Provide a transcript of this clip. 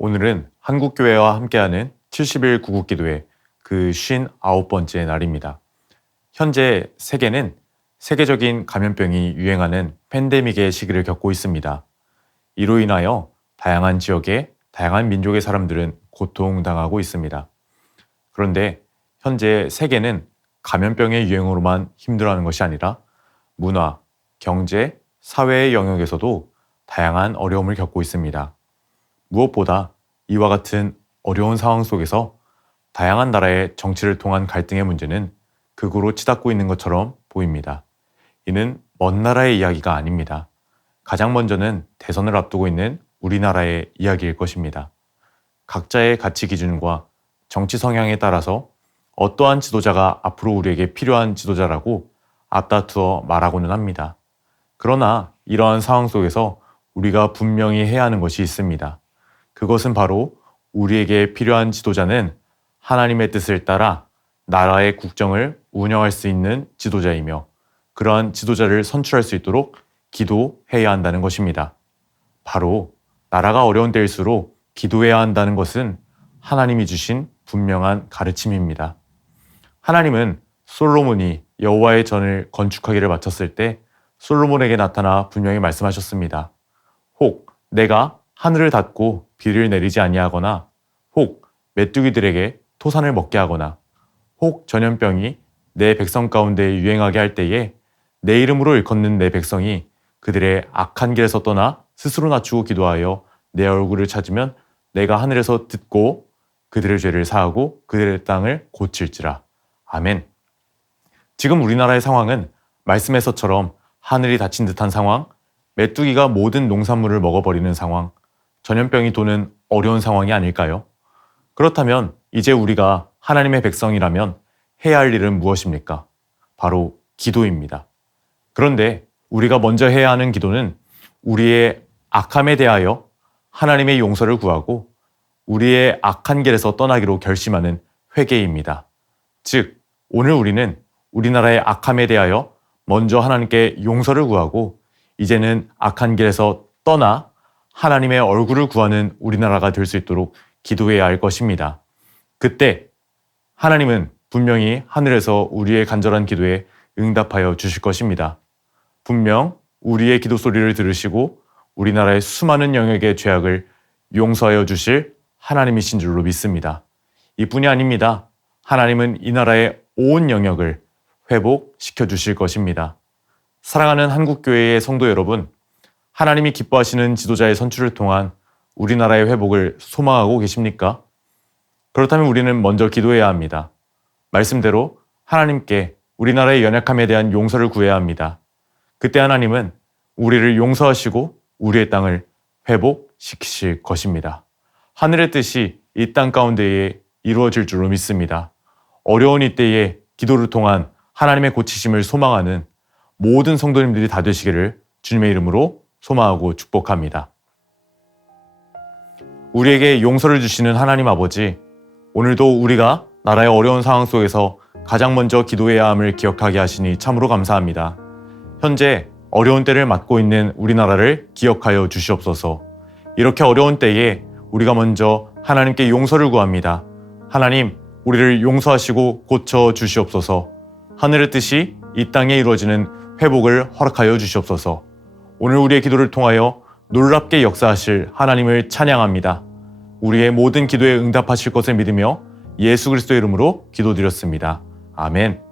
오늘은 한국교회와 함께하는 70일 구국기도회 그 59번째 날입니다. 현재 세계는 세계적인 감염병이 유행하는 팬데믹의 시기를 겪고 있습니다. 이로 인하여 다양한 지역의 다양한 민족의 사람들은 고통당하고 있습니다. 그런데 현재 세계는 감염병의 유행으로만 힘들어하는 것이 아니라 문화, 경제, 사회의 영역에서도 다양한 어려움을 겪고 있습니다. 무엇보다 이와 같은 어려운 상황 속에서 다양한 나라의 정치를 통한 갈등의 문제는 극으로 치닫고 있는 것처럼 보입니다. 이는 먼 나라의 이야기가 아닙니다. 가장 먼저는 대선을 앞두고 있는 우리나라의 이야기일 것입니다. 각자의 가치 기준과 정치 성향에 따라서 어떠한 지도자가 앞으로 우리에게 필요한 지도자라고 앞다투어 말하고는 합니다. 그러나 이러한 상황 속에서 우리가 분명히 해야 하는 것이 있습니다. 그것은 바로 우리에게 필요한 지도자는 하나님의 뜻을 따라 나라의 국정을 운영할 수 있는 지도자이며 그러한 지도자를 선출할 수 있도록 기도해야 한다는 것입니다. 바로 나라가 어려운 때일수록 기도해야 한다는 것은 하나님이 주신 분명한 가르침입니다. 하나님은 솔로몬이 여호와의 전을 건축하기를 마쳤을 때 솔로몬에게 나타나 분명히 말씀하셨습니다. 혹 내가 하늘을 닫고 비를 내리지 아니하거나 혹 메뚜기들에게 토산을 먹게 하거나 혹 전염병이 내 백성 가운데 유행하게 할 때에 내 이름으로 일컫는 내 백성이 그들의 악한 길에서 떠나 스스로 낮추고 기도하여 내 얼굴을 찾으면 내가 하늘에서 듣고 그들의 죄를 사하고 그들의 땅을 고칠지라. 아멘. 지금 우리나라의 상황은 말씀에서처럼 하늘이 닫힌 듯한 상황, 메뚜기가 모든 농산물을 먹어버리는 상황, 전염병이 도는 어려운 상황이 아닐까요? 그렇다면 이제 우리가 하나님의 백성이라면 해야 할 일은 무엇입니까? 바로 기도입니다. 그런데 우리가 먼저 해야 하는 기도는 우리의 악함에 대하여 하나님의 용서를 구하고 우리의 악한 길에서 떠나기로 결심하는 회개입니다. 즉, 오늘 우리는 우리나라의 악함에 대하여 먼저 하나님께 용서를 구하고 이제는 악한 길에서 떠나 하나님의 얼굴을 구하는 우리나라가 될 수 있도록 기도해야 할 것입니다. 그때 하나님은 분명히 하늘에서 우리의 간절한 기도에 응답하여 주실 것입니다. 분명 우리의 기도 소리를 들으시고 우리나라의 수많은 영역의 죄악을 용서하여 주실 하나님이신 줄로 믿습니다. 이뿐이 아닙니다. 하나님은 이 나라의 온 영역을 회복시켜 주실 것입니다. 사랑하는 한국교회의 성도 여러분, 하나님이 기뻐하시는 지도자의 선출을 통한 우리나라의 회복을 소망하고 계십니까? 그렇다면 우리는 먼저 기도해야 합니다. 말씀대로 하나님께 우리나라의 연약함에 대한 용서를 구해야 합니다. 그때 하나님은 우리를 용서하시고 우리의 땅을 회복시키실 것입니다. 하늘의 뜻이 이 땅 가운데에 이루어질 줄로 믿습니다. 어려운 이때에 기도를 통한 하나님의 고치심을 소망하는 모든 성도님들이 다 되시기를 주님의 이름으로 소망하고 축복합니다. 우리에게 용서를 주시는 하나님 아버지, 오늘도 우리가 나라의 어려운 상황 속에서 가장 먼저 기도해야 함을 기억하게 하시니 참으로 감사합니다. 현재 어려운 때를 맞고 있는 우리나라를 기억하여 주시옵소서. 이렇게 어려운 때에 우리가 먼저 하나님께 용서를 구합니다. 하나님, 우리를 용서하시고 고쳐 주시옵소서. 하늘의 뜻이 이 땅에 이루어지는 회복을 허락하여 주시옵소서. 오늘 우리의 기도를 통하여 놀랍게 역사하실 하나님을 찬양합니다. 우리의 모든 기도에 응답하실 것을 믿으며 예수 그리스도의 이름으로 기도드렸습니다. 아멘.